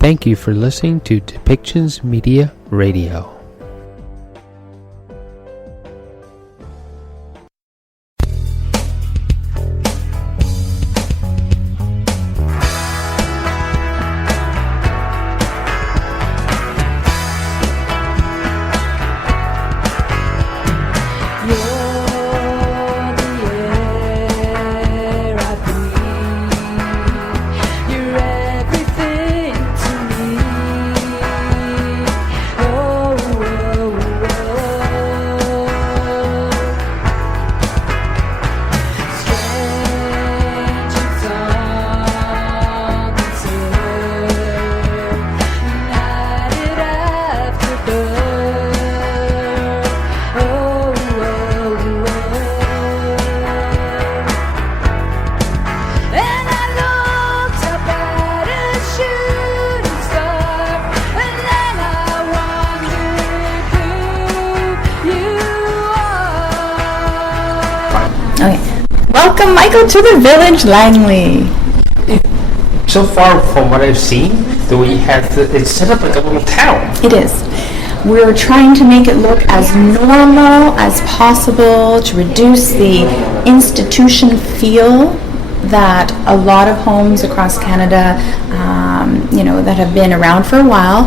Thank you for listening to Depictions Media Radio. Welcome, Michael, to the village, Langley. So far from what I've seen, it's set up like a little town. It is. We're trying to make it look as normal as possible to reduce the institution feel that a lot of homes across Canada, that have been around for a while,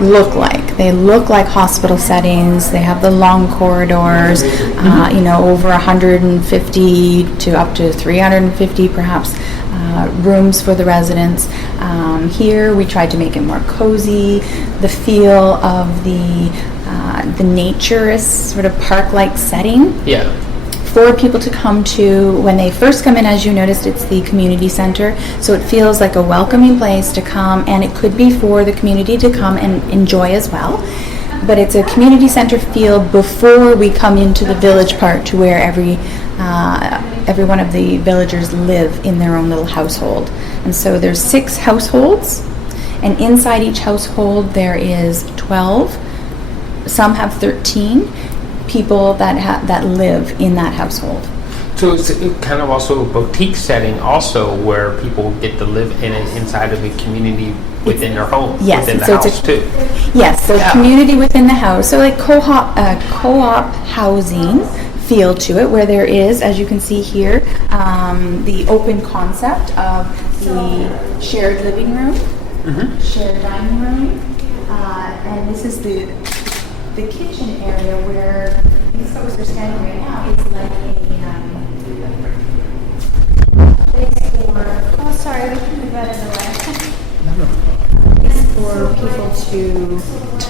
look like. They look like hospital settings. They have the long corridors, over 150 to up to 350 perhaps rooms for the residents. Here we tried to make it more cozy. The feel of the naturist sort of park-like setting. Yeah. For people to come to when they first come in. As you noticed, it's the community center, so it feels like a welcoming place to come, and it could be for the community to come and enjoy as well. But it's a community center feel before we come into the village part, to where every one of the villagers live in their own little household. And so there's 6 households, and inside each household there is 12. Some have 13 people that live in that household. So it's kind of also a boutique setting also, where people get to live inside of a community within their home, within the house too. Yes, so community within the house. So like co-op housing feel to it, where there is, as you can see here, the open concept of the shared living room, shared dining room, and this is the kitchen area where these folks are standing right now. It's like a place for, we can move that in the way. It's for people to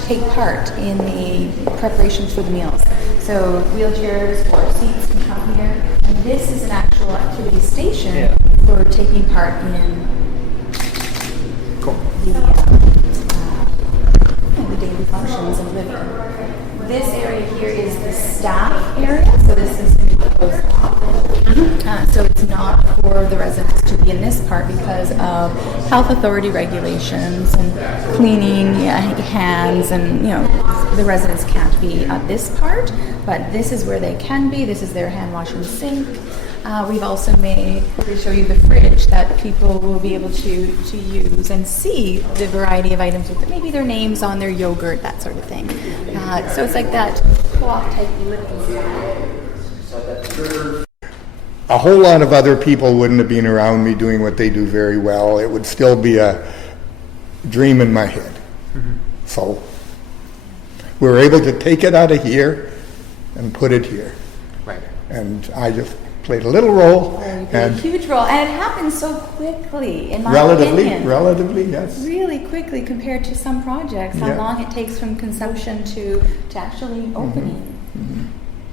take part in the preparations for the meals. So wheelchairs or seats can come here. And this is an actual activity station for taking part in the daily functions of living. This area here is the staff area, so this is closed off. So it's not for the residents to be in this part because of health authority regulations and cleaning hands, and the residents can't be at this part, but this is where they can be. This is their hand washing sink. We've also made, to show you the fridge that people will be able to use and see the variety of items with maybe their names on their yogurt, that sort of thing. So it's like that co-op type living style. A whole lot of other people wouldn't have been around me doing what they do very well. It would still be a dream in my head. So we were able to take it out of here and put it here. Right. And I just played a little role. You played a huge role, and it happened so quickly, in my opinion. Relatively, yes. Really quickly compared to some projects, how long it takes from conception to actually opening.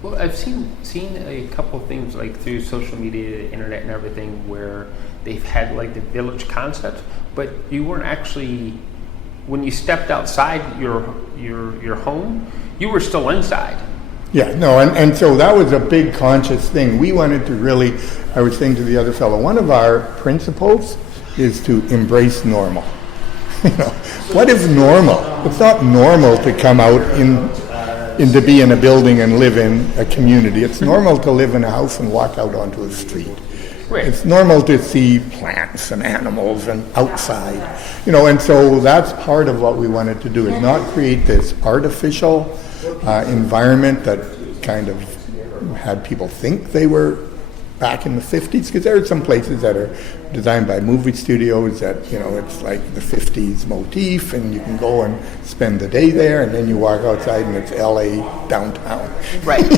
Well, I've seen a couple of things like through social media, the internet and everything, where they've had like the village concept, but you weren't actually, when you stepped outside your home, you were still inside. Yeah, no, and so that was a big conscious thing. We wanted to really, I was saying to the other fellow, one of our principles is to embrace normal. What is normal? It's not normal to come out to be in a building and live in a community. It's normal to live in a house and walk out onto a street. Right. It's normal to see plants and animals and outside, and so that's part of what we wanted to do, is not create this artificial environment that kind of had people think they were back in the 50s, because there are some places that are designed by movie studios that, it's like the 50s motif, and you can go and spend the day there, and then you walk outside and it's LA downtown. Right.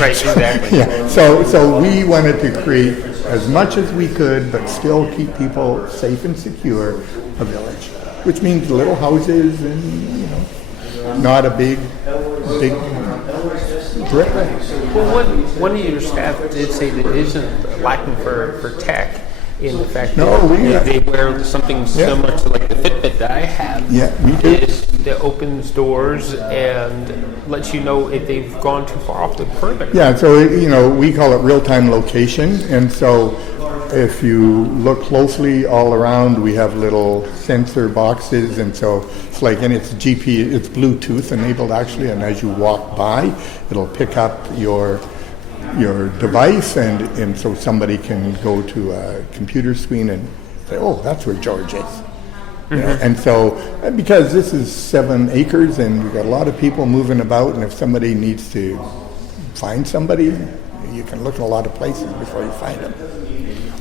Right, exactly. Yeah. So we wanted to create as much as we could, but still keep people safe and secure, a village, which means little houses and, not a big brick. Well, one of your staff did say that it isn't lacking for tech in the fact that they wear something similar to like the Fitbit that I have. Yeah, me too. That opens doors and lets you know if they've gone too far off the curb. Yeah, so we call it real-time location, and so if you look closely all around, we have little sensor boxes, and so it's like, and it's it's Bluetooth enabled actually, and as you walk by, it'll pick up your device, and so somebody can go to a computer screen and say, oh, that's where George is. And so, because this is 7 acres and we've got a lot of people moving about, and if somebody needs to find somebody, you can look in a lot of places before you find them.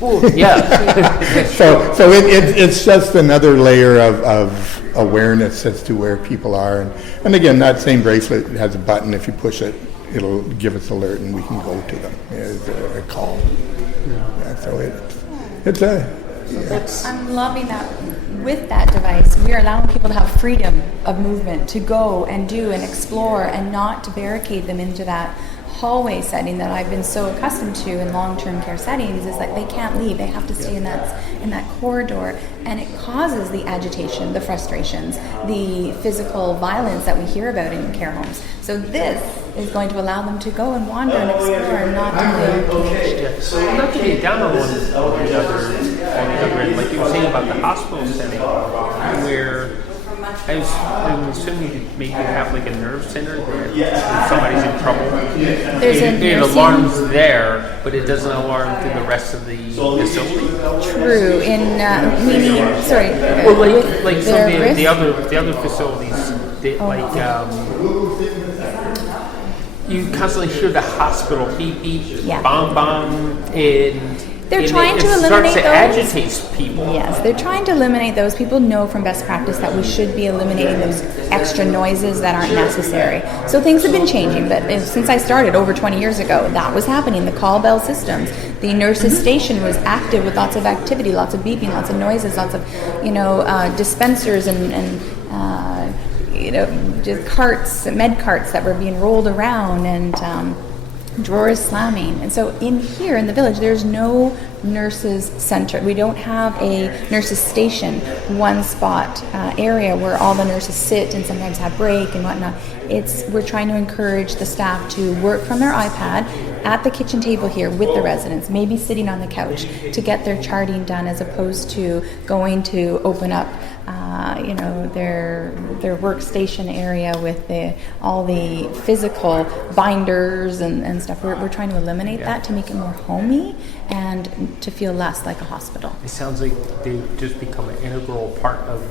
Oh, yeah. So it's just another layer of awareness as to where people are. And again, that same bracelet has a button. If you push it, it'll give us alert and we can go to them as a call. Yeah, so I'm loving that. With that device, we are allowing people to have freedom of movement, to go and do and explore, and not to barricade them into that hallway setting that I've been so accustomed to in long-term care settings. Is that they can't leave, they have to stay in that corridor, and it causes the agitation, the frustrations, the physical violence that we hear about in care homes. So this is going to allow them to go and wander and explore, and not to feel caged. So not to get down on the other end, like you were saying about the hospital setting, where I'm assuming maybe you have like a nerve center where if somebody's in trouble, it alarms there, but it doesn't alarm through the rest of the facility. True. In meaning, sorry. Well, like some of the other facilities, you constantly hear the hospital beep beep, bomb bomb, and they're trying to eliminate those. Agitates people. Yes, they're trying to eliminate those. People know from best practice that we should be eliminating those extra noises that aren't necessary. So things have been changing, but since I started over 20 years ago, that was happening. The call bell systems, the nurses' station was active with lots of activity, lots of beeping, lots of noises, lots of dispensers and just carts, med carts that were being rolled around, and drawers slamming. And so in here in the village, there's no nurses center. We don't have a nurses station, one spot area where all the nurses sit and sometimes have break and whatnot. We're trying to encourage the staff to work from their iPad at the kitchen table here with the residents, maybe sitting on the couch to get their charting done, as opposed to going to open up their workstation area with all the physical binders and stuff. We're trying to eliminate that to make it more homey and to feel less like a hospital. It sounds like they just become an integral part of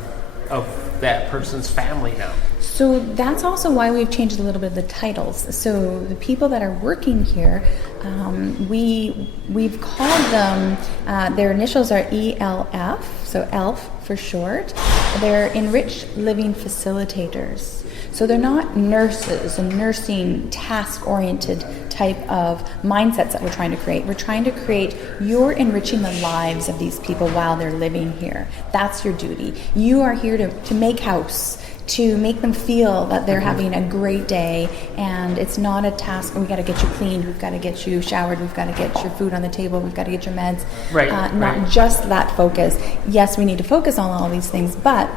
that person's family now. So that's also why we've changed a little bit of the titles. So the people that are working here, we've called them, their initials are ELF, so ELF for short. They're enriched living facilitators. So they're not nurses and nursing task-oriented type of mindsets that we're trying to create. We're trying to create, you're enriching the lives of these people while they're living here. That's your duty. You are here to make house, to make them feel that they're having a great day, and it's not a task, we've got to get you cleaned, we've got to get you showered, we've got to get your food on the table, we've got to get your meds. Not just that focus. Yes, we need to focus on all these things, but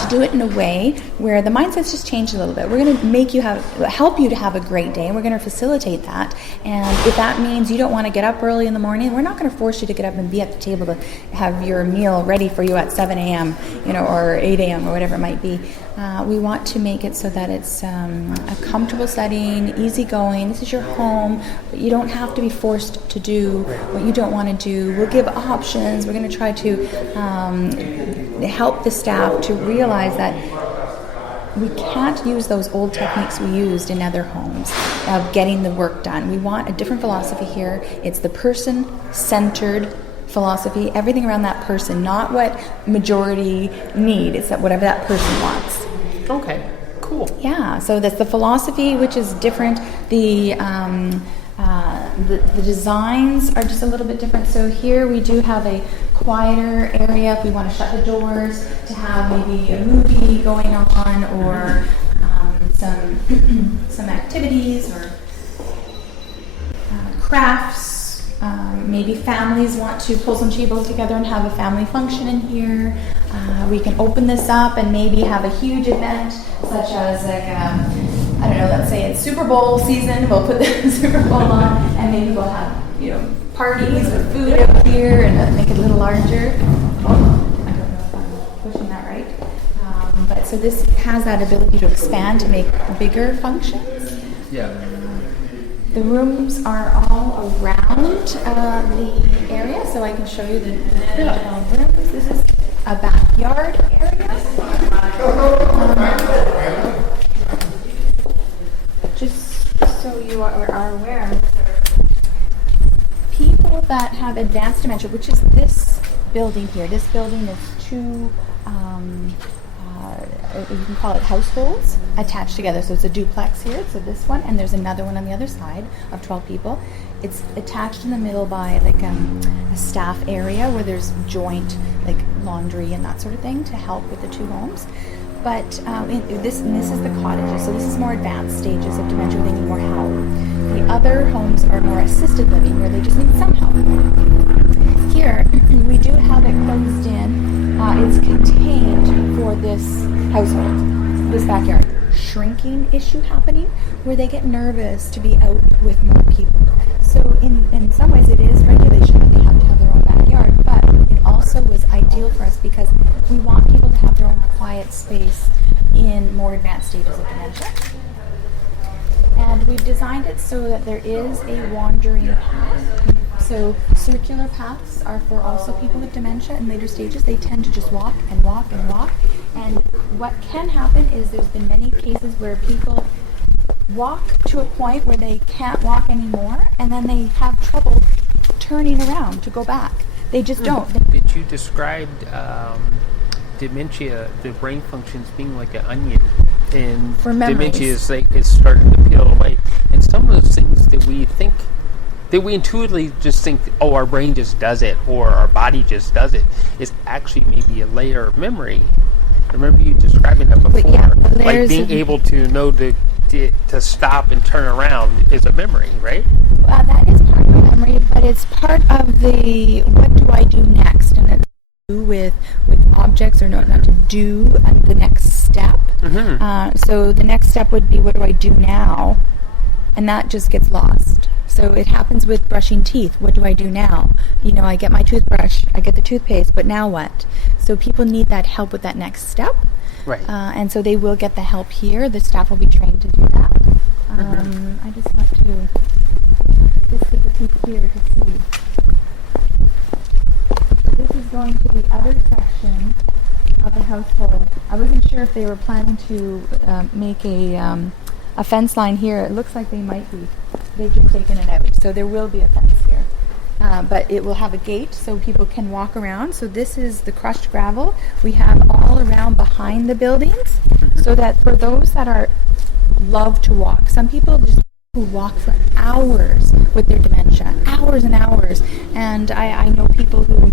to do it in a way where the mindset's just changed a little bit. We're going to help you to have a great day, and we're going to facilitate that. And if that means you don't want to get up early in the morning, we're not going to force you to get up and be at the table to have your meal ready for you at 7 a.m., or 8 a.m. or whatever it might be. We want to make it so that it's a comfortable setting, easygoing. This is your home, but you don't have to be forced to do what you don't want to do. We'll give options. We're going to try to help the staff to realize that we can't use those old techniques we used in other homes of getting the work done. We want a different philosophy here. It's the person-centered philosophy, everything around that person, not what majority need. It's that whatever that person wants. Okay, cool. Yeah, so that's the philosophy, which is different. The designs are just a little bit different. So here we do have a quieter area if we want to shut the doors, to have maybe a movie going on, or some activities or crafts. Maybe families want to pull some tables together and have a family function in here. We can open this up and maybe have a huge event, such as let's say it's Super Bowl season. We'll put the Super Bowl on, and maybe we'll have parties with food up here and make it a little larger. I don't know if I'm pushing that right. But so this has that ability to expand to make bigger functions. Yeah. The rooms are all around the area, so I can show you the rooms. This is a backyard area. Just so you are aware, people that have advanced dementia, which is this building here. This building is two, you can call it households attached together. So it's a duplex here. So this one, and there's another one on the other side of 12 people. It's attached in the middle by a staff area where there's joint laundry and that sort of thing to help with the two homes. But this is the cottages, so this is more advanced stages of dementia where they need more help. The other homes are more assisted living, where they just need some help. Here, we do have it closed in. It's contained for this household, this backyard. Shrinking issue happening, where they get nervous to be out with more people. So in some ways it is regulation that they have to have their own backyard, but it also was ideal for us because we want people to have their own quiet space in more advanced stages of dementia. And we've designed it so that there is a wandering path. So circular paths are for also people with dementia in later stages. They tend to just walk and walk and walk. And what can happen is there's been many cases where people walk to a point where they can't walk anymore, and then they have trouble turning around to go back. They just don't. Did you describe dementia, the brain functions being like an onion, and for memories. Dementia is starting to peel away, and some of those things that we intuitively just think, oh, our brain just does it, or our body just does it, is actually maybe a layer of memory. I remember you describing that before, like being able to know to stop and turn around is a memory, right? That is part of the memory, but it's part of the what do I do next, and it's to do with objects, or not to do the next step. Mm-hmm. So the next step would be, what do I do now? And that just gets lost. So it happens with brushing teeth. What do I do now? I get my toothbrush, I get the toothpaste, but now what? So people need that help with that next step. Right. And so they will get the help here. The staff will be trained to do that. I just want to just take a peek here to see. So this is going to the other section of the household. I wasn't sure if they were planning to make a fence line here. It looks like they might be. They've just taken it out. So there will be a fence here. But it will have a gate so people can walk around. So this is the crushed gravel we have all around behind the buildings, so that for those that love to walk, some people just who walk for hours with their dementia, hours and hours. And I know people who,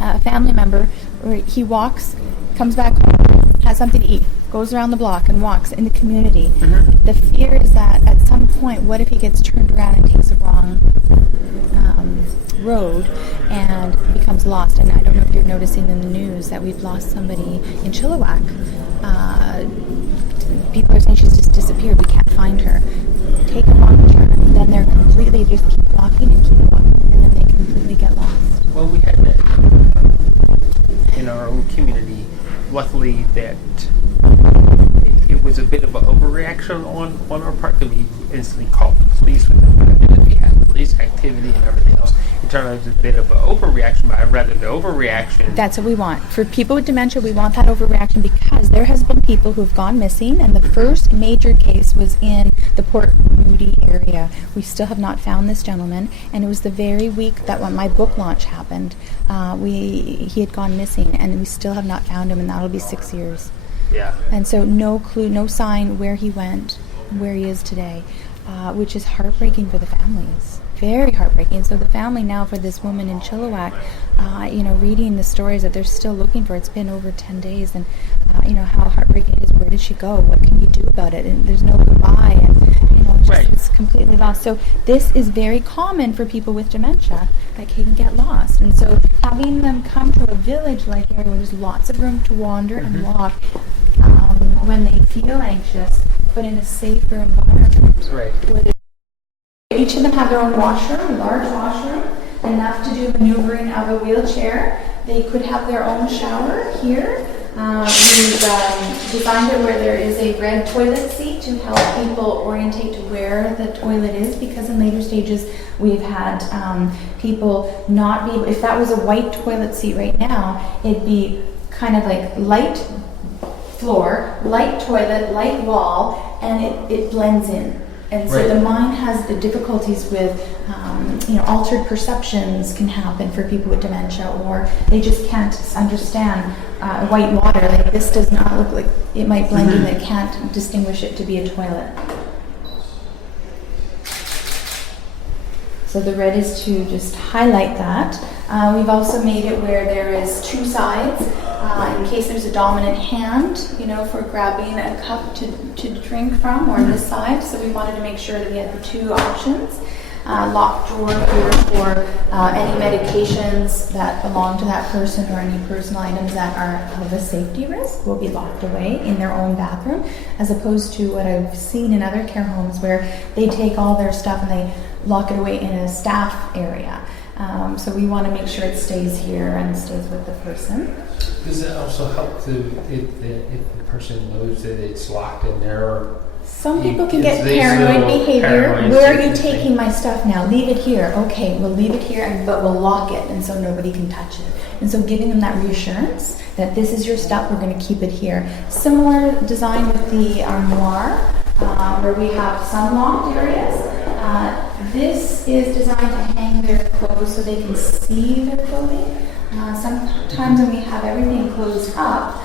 a family member, where he walks, comes back home, has something to eat, goes around the block and walks in the community. Mm-hmm. The fear is that at some point, what if he gets turned around and takes a wrong road and becomes lost. And I don't know if you're noticing in the news that we've lost somebody in Chilliwack. People are saying she's just disappeared. We can't find her. Take a wrong turn, then they're completely just keep walking, and then they completely get lost. Well, we had that in our own community. Luckily, that it was a bit of an overreaction on our part, because we instantly called the police with the fact that we had police activity and everything else. It turned out it was a bit of an overreaction, but I'd rather the overreaction. That's what we want. For people with dementia, we want that overreaction, because there has been people who've gone missing, and the first major case was in the Port Moody area. We still have not found this gentleman, and it was the very week that when my book launch happened, he had gone missing, and we still have not found him, and that'll be 6 years. Yeah. And so no clue, no sign where he went, where he is today, which is heartbreaking for the families. Very heartbreaking. So the family now for this woman in Chilliwack, reading the stories that they're still looking for. It's been over 10 days, and how heartbreaking it is. Where did she go? What can you do about it? And there's no goodbye, and it's completely lost. So this is very common for people with dementia that can get lost. And so having them come to a village-like area where there's lots of room to wander and walk when they feel anxious, but in a safer environment. Right. Each of them have their own washroom, a large washroom, enough to do maneuvering of a wheelchair. They could have their own shower here. We've designed it where there is a red toilet seat to help people orientate to where the toilet is, because in later stages we've had people not be able, if that was a white toilet seat right now, it'd be kind of like light floor, light toilet, light wall, and it blends in. And so the mind has the difficulties with, altered perceptions can happen for people with dementia, or they just can't understand white water. Like this does not look like, it might blend in, they can't distinguish it to be a toilet. So the red is to just highlight that. We've also made it where there is two sides, in case there's a dominant hand, for grabbing a cup to drink from, or this side. So we wanted to make sure that we had the two options. Locked drawer here for any medications that belong to that person, or any personal items that are of a safety risk will be locked away in their own bathroom, as opposed to what I've seen in other care homes where they take all their stuff and they lock it away in a staff area. So we want to make sure it stays here and stays with the person. Does it also help if the person knows that it's locked in there? Some people can get paranoid behavior. Where are you taking my stuff now? Leave it here. Okay, we'll leave it here, but we'll lock it, and so nobody can touch it. And so giving them that reassurance that this is your stuff, we're going to keep it here. Similar design with the armoire, where we have some locked areas. This is designed to hang their clothes so they can see their clothing. Sometimes when we have everything closed up,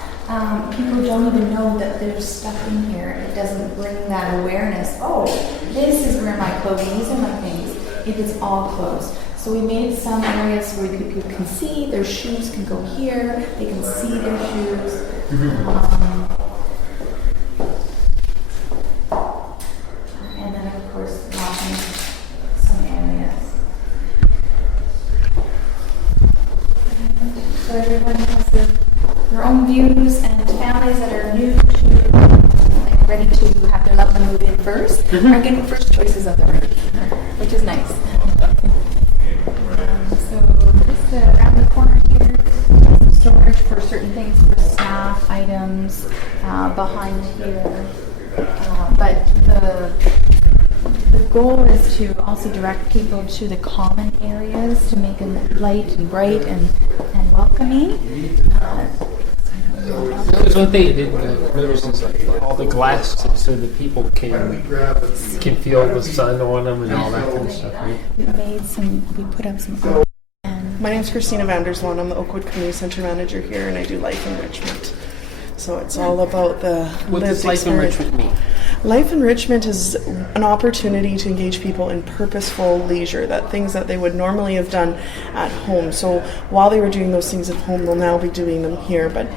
people don't even know that there's stuff in here. It doesn't bring that awareness. Oh, this is where my clothing, these are my things, if it's all closed. So we made some areas where people can see, their shoes can go here, they can see their shoes. And then of course, locking some areas. So everyone has their own views, and families that are new to, ready to have their loved one move in first, are getting first choices of the room, which is nice. So just around the corner here, some storage for certain things for staff items behind here. But the goal is to also direct people to the common areas to make them light and bright and welcoming. There's one thing that all the glass so that people can feel the sun on them and all that kind of stuff. Right? We put up some. My name is Christina Vandersloon. I'm the Oakwood Community Center Manager here, and I do life enrichment. So it's all about the what does life enrichment mean? Life enrichment is an opportunity to engage people in purposeful leisure, that things that they would normally have done at home. So while they were doing those things at home, they'll now be doing them here. But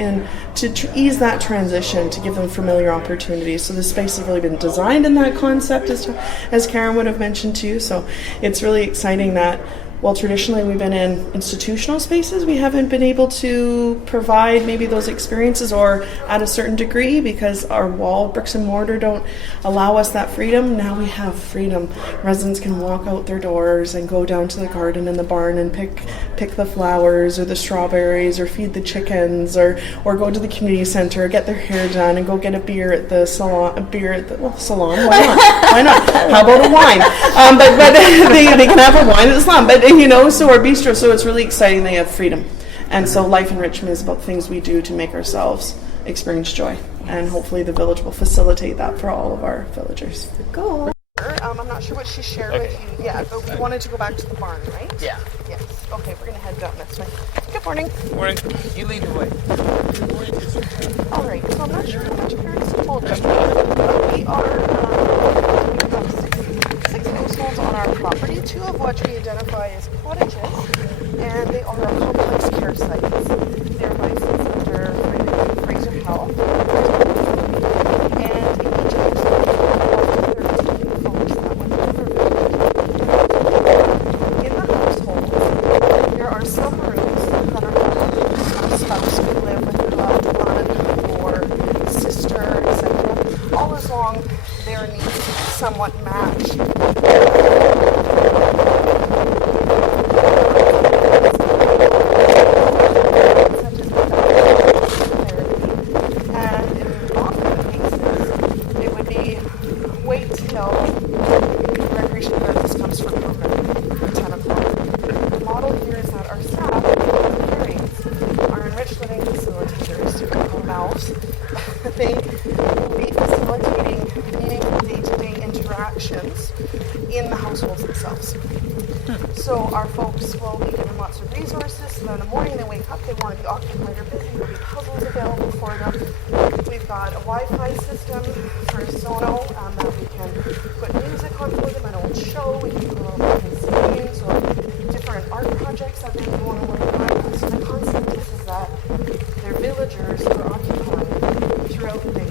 to ease that transition, to give them familiar opportunities. So this space has really been designed in that concept, as Karen would have mentioned too. So it's really exciting that while traditionally we've been in institutional spaces, we haven't been able to provide maybe those experiences, or at a certain degree, because our wall bricks and mortar don't allow us that freedom. Now we have freedom. Residents can walk out their doors and go down to the garden and the barn and pick the flowers or the strawberries, or feed the chickens, or go to the community center, get their hair done, and go get a beer at the salon. Salon. Why not? Why not? How about a wine? But they can have a wine at the salon. But so our bistro. So it's really exciting. They have freedom, and so life enrichment is about things we do to make ourselves experience joy, and hopefully the village will facilitate that for all of our villagers. Cool. I'm not sure what she shared with you yet, but we wanted to go back to the barn, right? Yeah. Yes. Okay, we're going to head down this way. Good morning. Morning. You lead the way. All right, so I'm not sure how much parents told you, but we are we have six households on our property, 2 of which we identify as cottages, and they are complex care sites. They're licensed under Fraser Health, and each household in the household, there are some rooms that are for a spouse who live with a loved one or sister, etc. All as long their needs somewhat match. And in often cases, it would be wait till recreation therapist comes from program at 10 o'clock. The model here is that our staff, our enriched living facilitators, or MALFs, they will be facilitating meaningful day-to-day interactions in the households themselves. So our folks will be given lots of resources, so that in the morning they wake up, they want to be occupied or busy, there'll be puzzles available for them. We've got a Wi-Fi system for Sono that we can put music on for them, an old show, we can put on games or different art projects that they want to work on. So the concept is that their villagers are occupied throughout the day.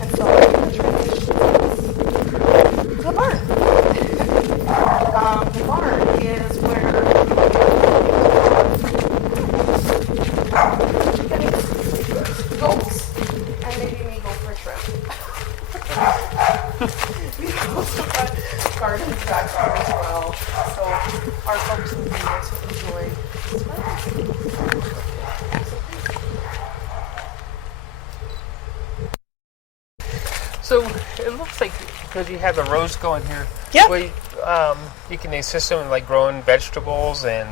And so the transition is the barn. The barn is where goats and maybe me go for a trip. We also got gardens back here as well, so our folks will be able to enjoy this. So it looks like, because you have the rows going here, Yep. you can assist them in like growing vegetables and...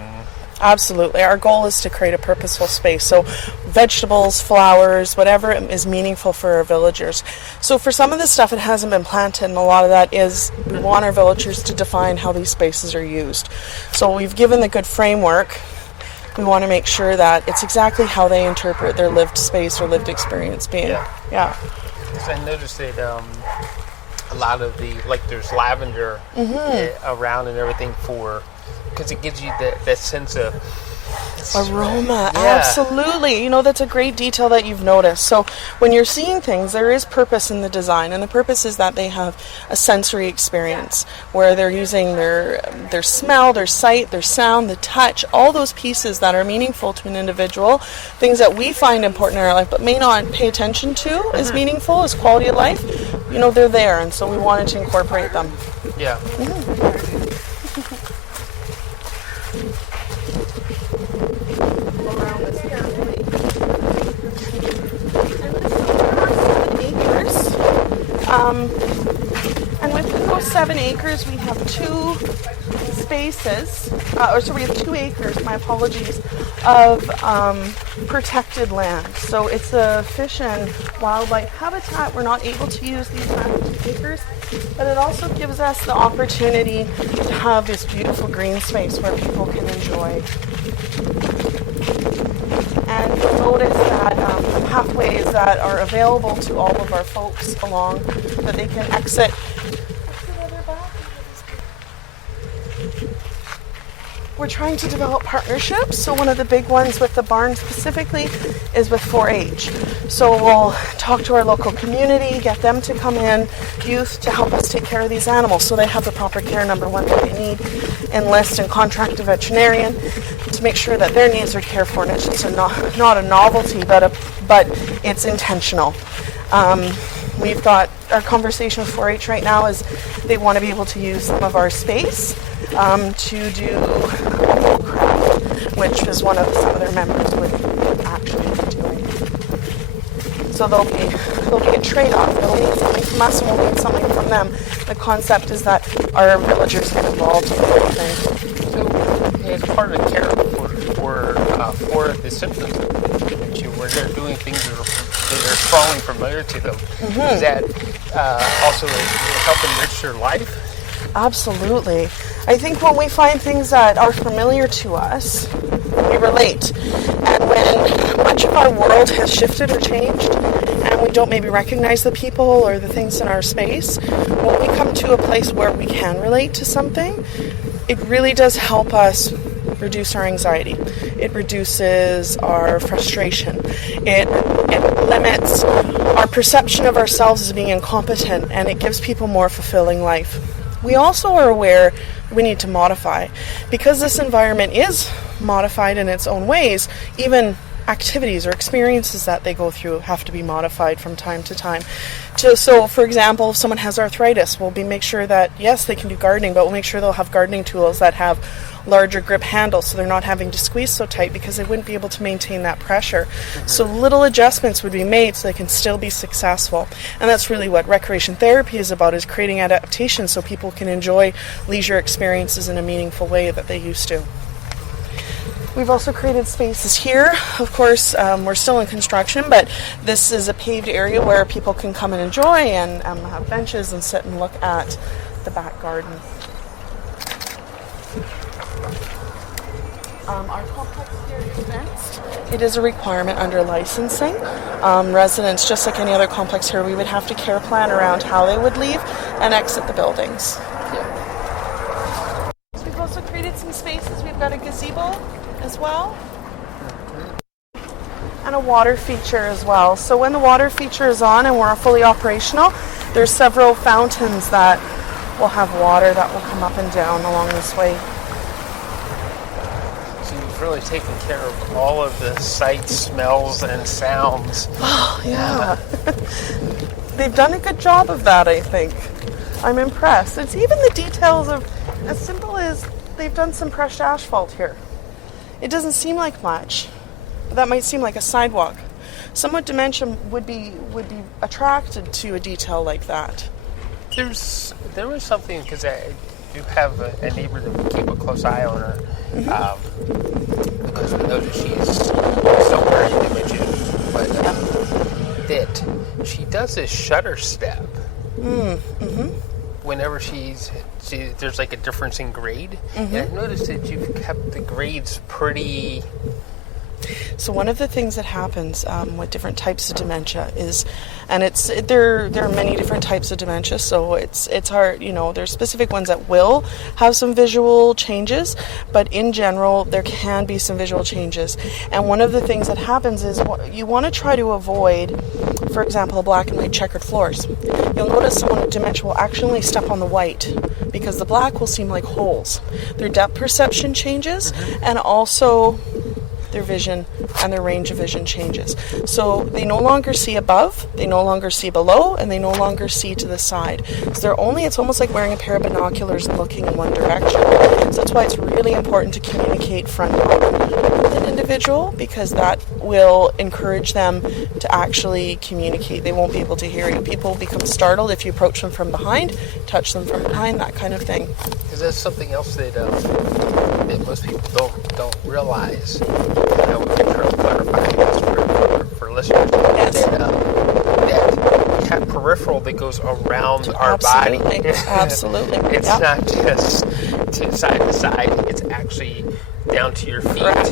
Absolutely. Our goal is to create a purposeful space. So vegetables, flowers, whatever is meaningful for our villagers. So for some of this stuff, it hasn't been planted, and a lot of that is we want our villagers to define how these spaces are used. So we've given the good framework. We want to make sure that it's exactly how they interpret their lived space or lived experience being. Yeah. Because I noticed that a lot of the, like there's lavender around and everything because it gives you that sense of aroma. Yeah. Absolutely. That's a great detail that you've noticed. So when you're seeing things, there is purpose in the design, and the purpose is that they have a sensory experience where they're using their smell, their sight, their sound, the touch, all those pieces that are meaningful to an individual, things that we find important in our life but may not pay attention to as meaningful as quality of life. They're there, and so we wanted to incorporate them. Yeah. And within those 7 acres, we have 2 spaces, we have 2 acres, my apologies, of protected land. So it's a fish and wildlife habitat. We're not able to use these last 2 acres, but it also gives us the opportunity to have this beautiful green space where people can enjoy. And you'll notice that pathways that are available to all of our folks along that they can exit. We're trying to develop partnerships. So one of the big ones with the barn specifically is with 4-H. So we'll talk to our local community, get them to come in, youth, to help us take care of these animals so they have the proper care, number one, that they need, enlist and contract a veterinarian to make sure that their needs are cared for, and it's just not a novelty, but it's intentional. We've got our conversation with 4-H right now is they want to be able to use some of our space to do craft, which is some of their members would actually be doing. So there'll be a trade-off. They'll need something from us and we'll need something from them. The concept is that our villagers get involved in everything. So, as part of the care for the symptoms of dementia, where they're doing things that are strongly familiar to them, is that also help enrich their life? Absolutely. I think when we find things that are familiar to us, we relate. And when much of our world has shifted or changed, and we don't maybe recognize the people or the things in our space, when we come to a place where we can relate to something, it really does help us reduce our anxiety. It reduces our frustration. It limits our perception of ourselves as being incompetent, and it gives people more fulfilling life. We also are aware we need to modify. Because this environment is modified in its own ways, even activities or experiences that they go through have to be modified from time to time. So, for example, if someone has arthritis, we'll make sure that, yes, they can do gardening, but we'll make sure they'll have gardening tools that have larger grip handles so they're not having to squeeze so tight because they wouldn't be able to maintain that pressure. So little adjustments would be made so they can still be successful. And that's really what recreation therapy is about, is creating adaptations so people can enjoy leisure experiences in a meaningful way that they used to. We've also created spaces here. Of course, we're still in construction, but this is a paved area where people can come and enjoy and have benches and sit and look at the back garden. Our complex here is fenced. It is a requirement under licensing. Residents, just like any other complex here, we would have to care plan around how they would leave and exit the buildings. Yeah. So we've also created some spaces. We've got a gazebo as well. And a water feature as well. So when the water feature is on and we're fully operational, there's several fountains that will have water that will come up and down along this way. Really taking care of all of the sights, smells, and sounds. Oh, yeah. They've done a good job of that, I think. I'm impressed. It's even the details of, as simple as they've done some crushed asphalt here. It doesn't seem like much, but that might seem like a sidewalk. Someone with dementia would be attracted to a detail like that. There was something, because I do have a neighbor that we keep a close eye on her. Because we know that she's still very dementia, but that she does this shutter step. Whenever there's like a difference in grade, and I've noticed that you've kept the grades pretty. So one of the things that happens with different types of dementia is, and there are many different types of dementia, so it's hard, there's specific ones that will have some visual changes, but in general there can be some visual changes. And one of the things that happens is you want to try to avoid, for example, black and white checkered floors. You'll notice someone with dementia will actually step on the white because the black will seem like holes. Their depth perception changes, and also their vision and their range of vision changes. So they no longer see above, they no longer see below, and they no longer see to the side. So it's almost like wearing a pair of binoculars and looking in one direction. So that's why it's really important to communicate front on with an individual, because that will encourage them to actually communicate. They won't be able to hear you. People become startled if you approach them from behind, touch them from behind, that kind of thing. Because that's something else that most people don't realize. I would clarify this for listeners. Yes. That cat peripheral that goes around our body. Absolutely. It's not just to side. It's actually down to your feet. Correct.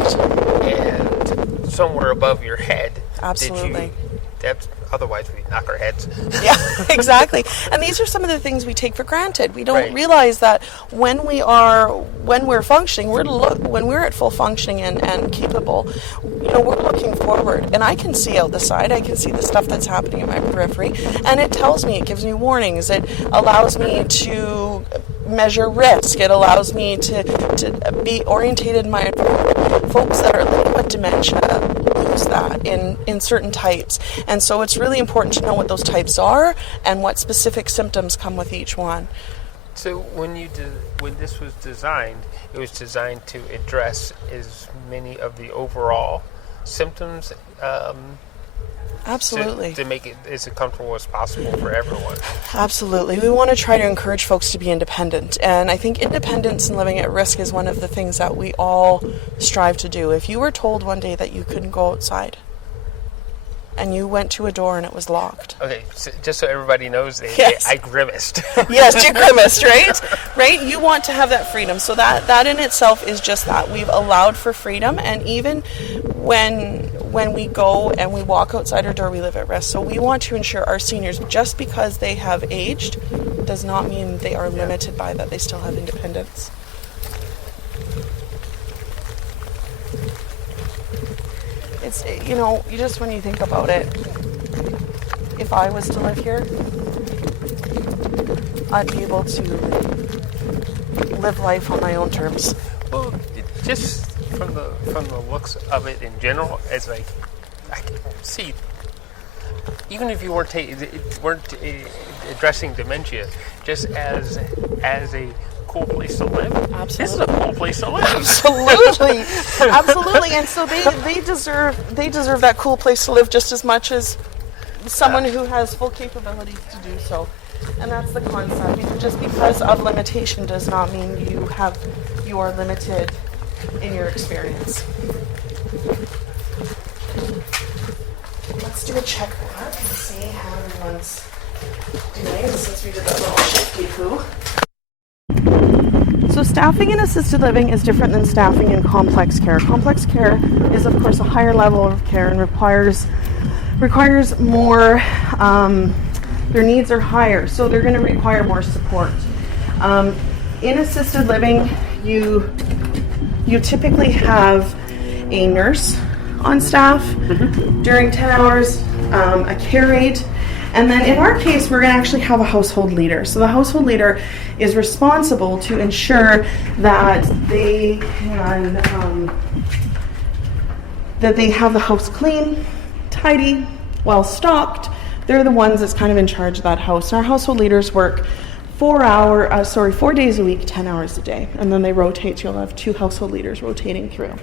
And somewhere above your head. Absolutely. That's otherwise we knock our heads. Yeah, exactly. And these are some of the things we take for granted. We don't Right. realize that when we're functioning, when we're at full functioning and capable, we're looking forward. And I can see out the side. I can see the stuff that's happening in my periphery, and it tells me. It gives me warnings. It allows me to measure risk. It allows me to be orientated in my environment. Folks that are living with dementia lose that in certain types, and so it's really important to know what those types are and what specific symptoms come with each one. So when this was designed, it was designed to address as many of the overall symptoms. Absolutely. To make it as comfortable as possible for everyone. Absolutely. We want to try to encourage folks to be independent. And I think independence and living at risk is one of the things that we all strive to do. If you were told one day that you couldn't go outside and you went to a door and it was locked. Okay, so just so everybody knows, Yes. I grimaced. Yes, you grimaced, right? Right? You want to have that freedom. So that in itself is just that. We've allowed for freedom, and even when we go and we walk outside our door, we live at risk. So we want to ensure our seniors, just because they have aged, does not mean they are limited by that. They still have independence. It's, you just, when you think about it, if I was to live here, I'd be able to live life on my own terms. Well, just from the looks of it in general, it's like I can see, even if you weren't addressing dementia, just as a cool place to live. Absolutely. This is a cool place to live. Absolutely, absolutely. And so they deserve that cool place to live just as much as someone who has full capabilities to do so. And that's the concept. Just because of limitation does not mean you are limited in your experience. Let's do a check back and see how everyone's doing since we did that little shifty poo. So staffing in assisted living is different than staffing in complex care. Complex care is, of course, a higher level of care and requires more. Their needs are higher, so they're going to require more support. In assisted living, you typically have a nurse on staff during 10 hours, a care aide, and then in our case, we're going to actually have a household leader. So the household leader is responsible to ensure that they have the house clean, tidy, well stocked. They're the ones that's kind of in charge of that house. And our household leaders work 4 days a week, 10 hours a day. And then they rotate, so you'll have 2 household leaders rotating through.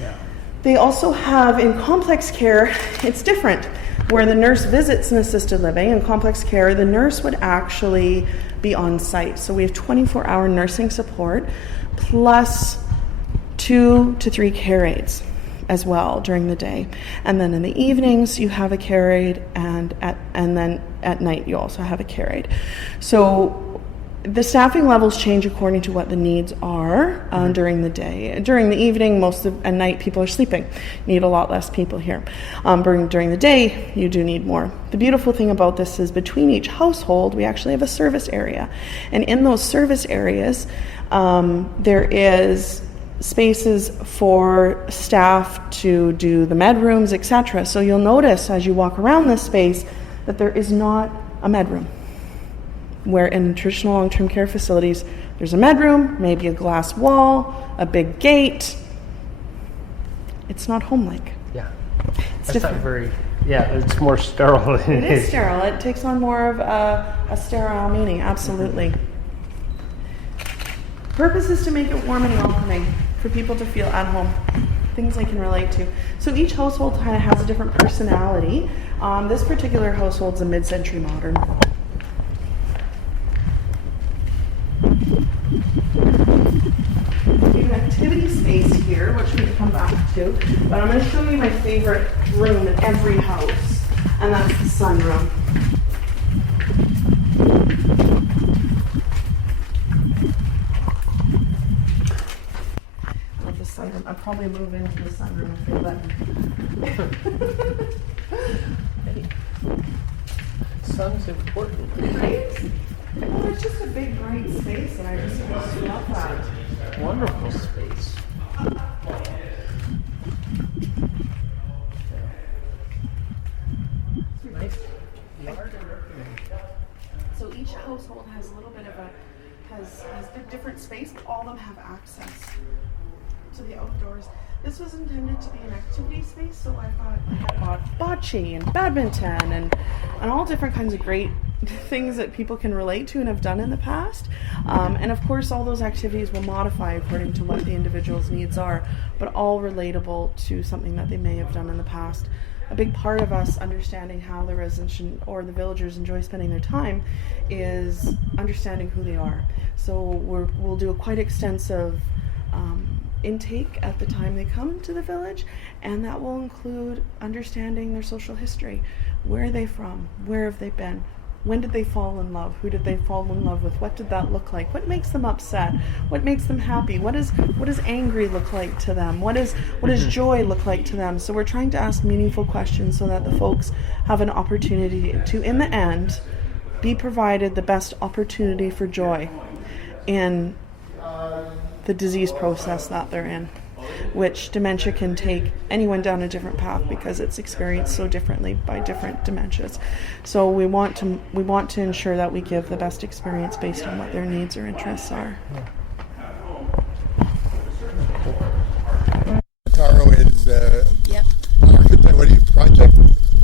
Yeah. They also have, in complex care, it's different. Where the nurse visits an assisted living, in complex care, the nurse would actually be on site. So we have 24-hour nursing support, plus 2 to 3 care aides as well during the day. And then in the evenings you have a care aide, and then at night you also have a care aide. So the staffing levels change according to what the needs are during the day. During the evening, at night people are sleeping. You need a lot less people here. During the day, you do need more. The beautiful thing about this is between each household, we actually have a service area. And in those service areas, there is spaces for staff to do the med rooms, etc. So you'll notice as you walk around this space that there is not a med room. Where in traditional long-term care facilities, there's a med room, maybe a glass wall, a big gate. It's not home-like. Yeah. It's That's different. not very. Yeah, it's more sterile than It is sterile. It takes on more of a sterile meaning, absolutely. Purpose is to make it warm and welcoming for people to feel at home. Things they can relate to. So each household kind of has a different personality. This particular household's a mid-century modern. We have an activity space here, which we can come back to, but I'm going to show you my favorite room in every house, and that's the sunroom. I love the sunroom. I'll probably move into the sunroom if they let me. Sun's important. Well, it's just a big bright space, and I just love that. Wonderful space. Nice yard and everything. So each household has a little bit of has a different space, but all of them have access to the outdoors. This was intended to be an activity space, so I bought bocce and badminton and all different kinds of great things that people can relate to and have done in the past. And of course, all those activities will modify according to what the individual's needs are, but all relatable to something that they may have done in the past. A big part of us understanding how the residents or the villagers enjoy spending their time is understanding who they are. So we'll do a quite extensive intake at the time they come to the village, and that will include understanding their social history. Where are they from? Where have they been? When did they fall in love? Who did they fall in love with? What did that look like? What makes them upset? What makes them happy? What does angry look like to them? What does joy look like to them? So we're trying to ask meaningful questions so that the folks have an opportunity to, in the end, be provided the best opportunity for joy in the disease process that they're in, which dementia can take anyone down a different path because it's experienced so differently by different dementias. So we want to ensure that we give the best experience based on what their needs or interests are. Taro is Yep. architect. What are you, project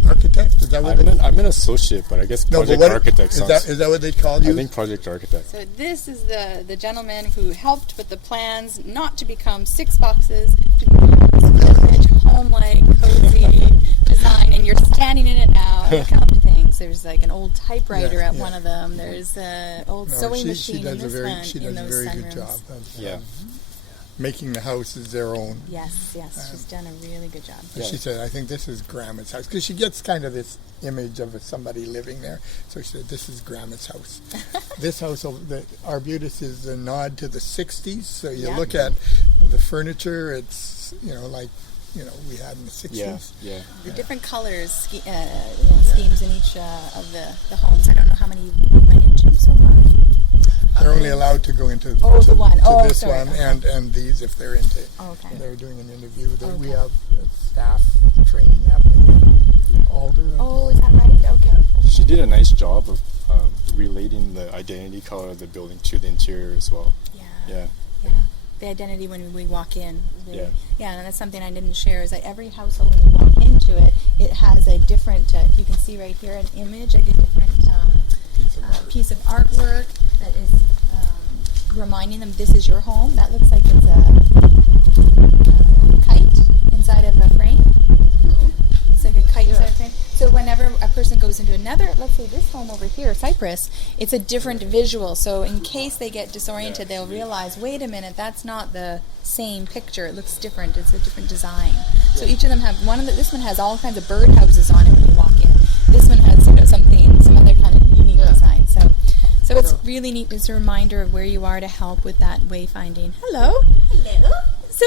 architect? Is that what I'm an associate, but I guess project architect sounds. Is that what they call you? I think project architect. So this is the gentleman who helped with the plans not to become 6 boxes, to become this village, home-like, cozy design, and you're standing in it now. Count things. There's like an old typewriter at one of them. There's an old sewing machine in this one. She does a very good job of making the houses their own. Yes, she's done a really good job. She said, I think this is Grandma's house, because she gets kind of this image of somebody living there. So she said, this is Grandma's house. This house, Arbutus, is a nod to the 60s. So you look at the furniture, it's, like, we had in the 60s. Yeah. The different colors, schemes in each of the homes. I don't know how many you went into so far. They're only allowed to go into this one and these if they're into. Okay. They're doing an interview. We have staff training happening in Alder. Is that right? Okay. She did a nice job of relating the identity color of the building to the interior as well. Yeah. The identity when we walk in. Really, and that's something I didn't share, is that every household when you walk into it, it has a different, if you can see right here, an image, like a different piece of artwork that is reminding them this is your home. That looks like it's a kite inside of a frame. It's like a kite inside a frame. So whenever a person goes into another, let's say this home over here, Cypress, it's a different visual. So in case they get disoriented, they'll realize, wait a minute, that's not the same picture. It looks different. It's a different design. So each of them have this one has all kinds of bird houses on it when you walk in. This one has some other kind of unique design. So it's really neat. It's a reminder of where you are to help with that wayfinding. Hello. So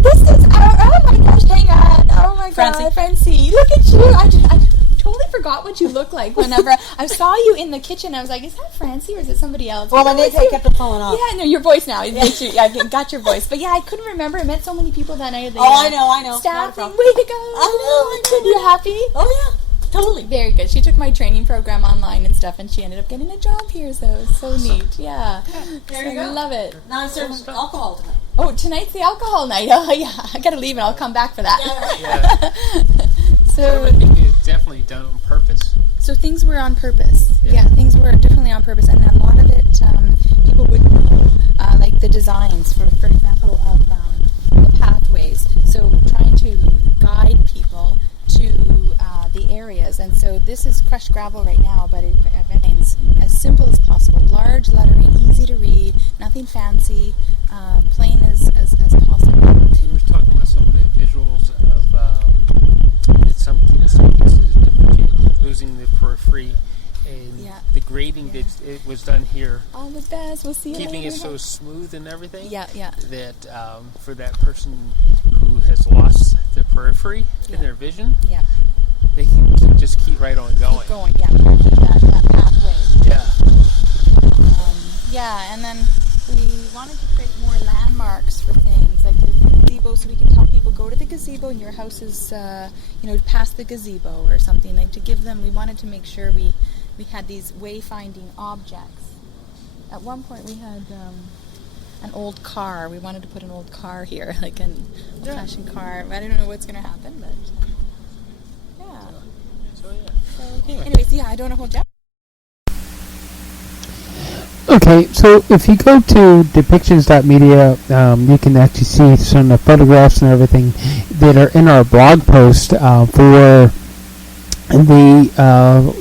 this is oh my gosh, hang on. Oh my God, Francie, look at you. I totally forgot what you look like whenever I saw you in the kitchen. I was like, is that Francie or is it somebody else? Well, my name kept falling off. Yeah, no, your voice now. It makes you, I got your voice. But yeah, I couldn't remember. I met so many people that night. I know. Staffing, way to go. I know. Are you happy? Oh, yeah. Totally. Very good. She took my training program online and stuff, and she ended up getting a job here, so it's so neat. Yeah. There you go. I love it. Now I'm serving alcohol tonight. Oh, tonight's the alcohol night. Oh, yeah. I got to leave and I'll come back for that. Yeah. So it's definitely done on purpose. So things were on purpose. Yeah, things were definitely on purpose, and a lot of it people would know, like the designs, for example, of the pathways. So trying to guide people to the areas, and so this is crushed gravel right now, but everything's as simple as possible. Large lettering, easy to read, nothing fancy, plain as possible. We were talking about some of the visuals of some cases of dementia, losing the periphery, and the grading that it was done here. All the best. We'll see you keeping later. it so smooth and everything. Yeah. That for that person who has lost the periphery in their vision. Yeah. they can just keep right on going. Keep going, yeah. Keep that pathway. Yeah. Yeah, and then we wanted to create more landmarks for things like the gazebo, so we can tell people go to the gazebo and your house is, past the gazebo or something, like to give them. We wanted to make sure we had these wayfinding objects. At one point we had an old car. We wanted to put an old car here, like an old-fashioned car. I don't know what's going to happen, but yeah. So anyways, I don't know how. Okay, so if you go to depictions.media, you can actually see some of the photographs and everything that are in our blog post for the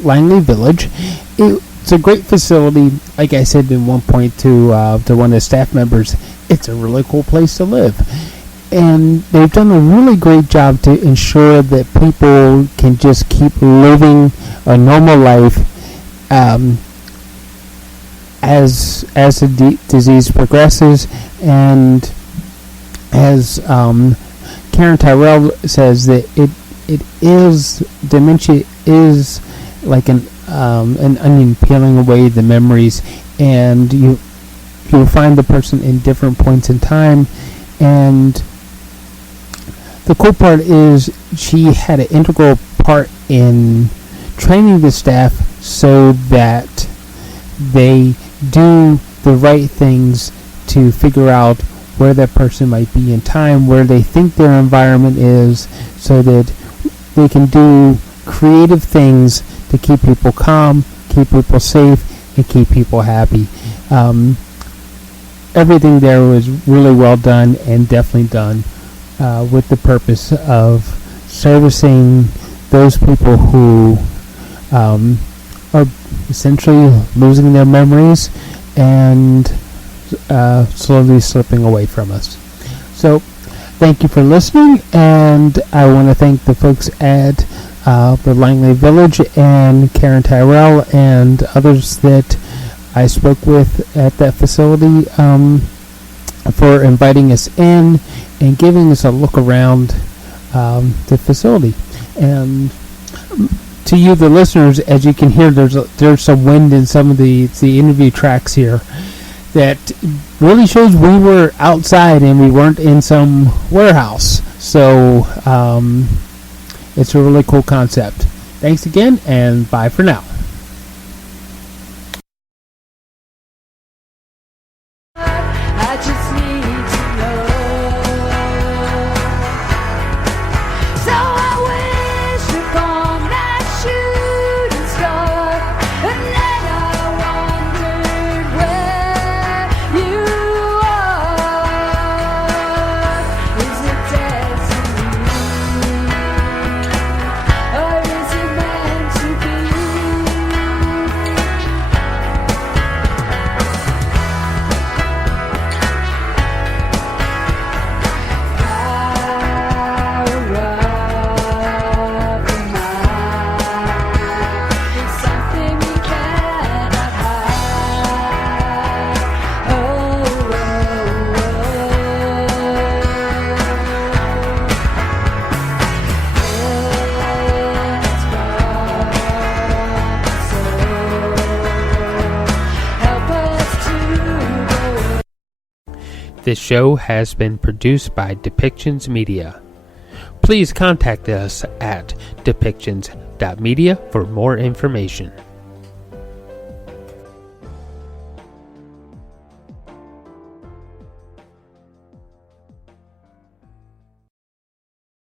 Langley Village. It's a great facility. Like I said in one point to one of the staff members, it's a really cool place to live. And they've done a really great job to ensure that people can just keep living a normal life as the disease progresses, and as Karen Tyrell says, that it is, dementia is like an onion peeling away the memories, and you find the person in different points in time. And the cool part is she had an integral part in training the staff so that they do the right things to figure out where that person might be in time, where they think their environment is, so that they can do creative things to keep people calm, keep people safe, and keep people happy. Everything there was really well done, and definitely done with the purpose of servicing those people who are essentially losing their memories and slowly slipping away from us. So thank you for listening, and I want to thank the folks at the Langley Village and Karen Tyrell and others that I spoke with at that facility for inviting us in and giving us a look around the facility. And to you, the listeners, as you can hear, there's some wind in some of the interview tracks here that really shows we were outside and we weren't in some warehouse. So it's a really cool concept. Thanks again, and bye for now. I just need to know. So I wish upon that shooting star, and then I wondered where you are. Is it destiny, or is it meant to be? This show has been produced by Depictions Media. Please contact us at depictions.media for more information.